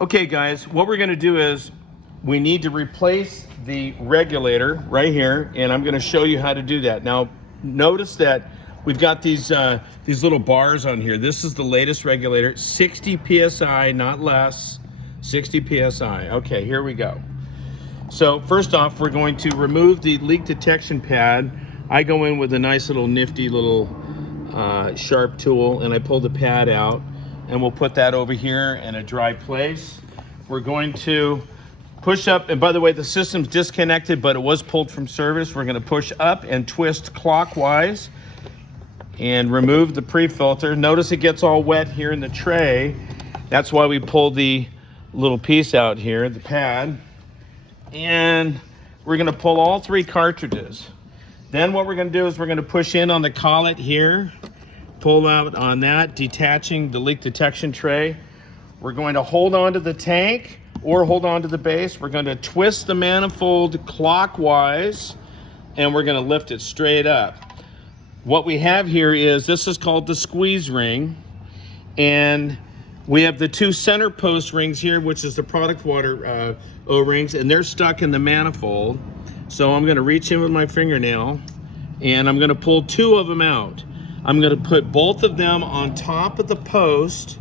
Okay guys, what we're gonna do is we need to replace the regulator right here, and I'm gonna show you how to do that. Now, notice that we've got these little bars on here. This is the latest regulator, 60 PSI, not less, 60 PSI. Okay, here we go. So first off, we're going to remove the leak detection pad. I go in with a nice little nifty little sharp tool, and I pull the pad out, and we'll put that over here in a dry place. We're going to push up, and by the way, the system's disconnected, but it was pulled from service. We're going to push up and twist clockwise and remove the pre-filter. Notice it gets all wet here in the tray. That's why we pulled the little piece out here, the pad. And we're going to pull all three cartridges. Then what we're going to do is we're going to push in on the collet here, pull out on that, detaching the leak detection tray. We're going to hold on to the tank or hold on to the base. We're going to twist the manifold clockwise, and we're going to lift it straight up. What we have here is, this is called the squeeze ring, and we have the two center post rings here, which is the product water O-rings, and they're stuck in the manifold. So I'm going to reach in with my fingernail, and I'm going to pull two of them out. I'm going to put both of them on top of the post,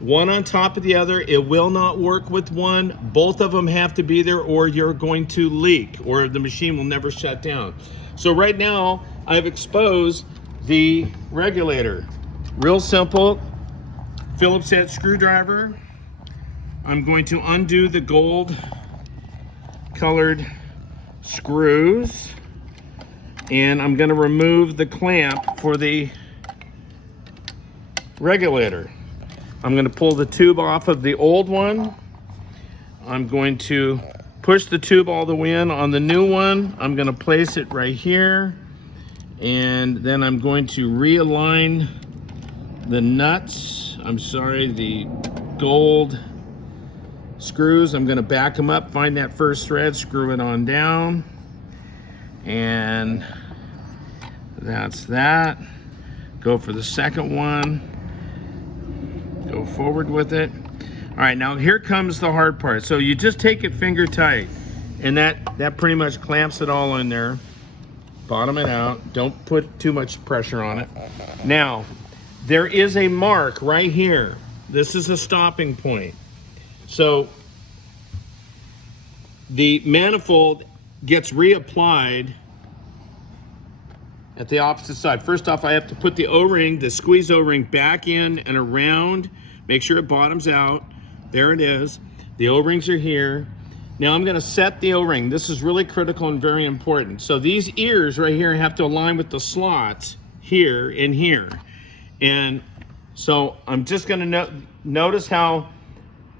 one on top of the other. It will not work with one. Both of them have to be there, or you're going to leak, or the machine will never shut down. So right now, I've exposed the regulator. Real simple. Phillips head screwdriver. I'm going to undo the gold colored screws, and I'm going to remove the clamp for the regulator. I'm going to pull the tube off of the old one. I'm going to push the tube all the way in on the new one. I'm going to place it right here, and then I'm going to realign the nuts. The gold screws. I'm going to back them up, find that first thread, screw it on down, and that's that. Go for the second one, go forward with it. All right, now here comes the hard part. So you just take it finger tight, and that pretty much clamps it all in there. Bottom it out, don't put too much pressure on it. Now, there is a mark right here. This is a stopping point. So the manifold gets reapplied at the opposite side. First off, I have to put the O-ring, the squeeze O-ring, back in and around. Make sure it bottoms out. There it is. The O-rings are here. Now I'm going to set the O-ring. This is really critical and very important. So these ears right here have to align with the slots here and here. And so I'm just going to notice how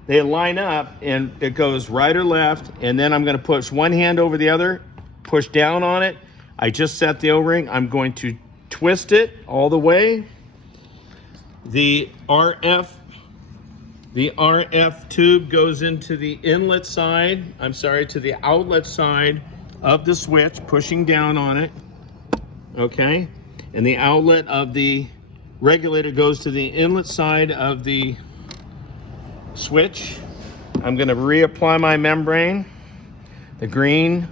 they line up, and it goes right or left, and then I'm going to push one hand over the other, push down on it. I just set the O-ring. I'm going to twist it all the way. The RF tube goes into the inlet side, to the outlet side of the switch, pushing down on it, okay? And the outlet of the regulator goes to the inlet side of the switch. I'm going to reapply my membrane. The green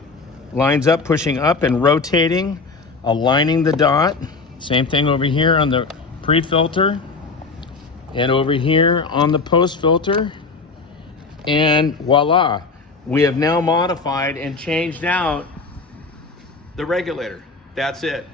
lines up, pushing up and rotating, aligning the dot. Same thing over here on the pre-filter, and over here on the post-filter. And voila, we have now modified and changed out the regulator. That's it.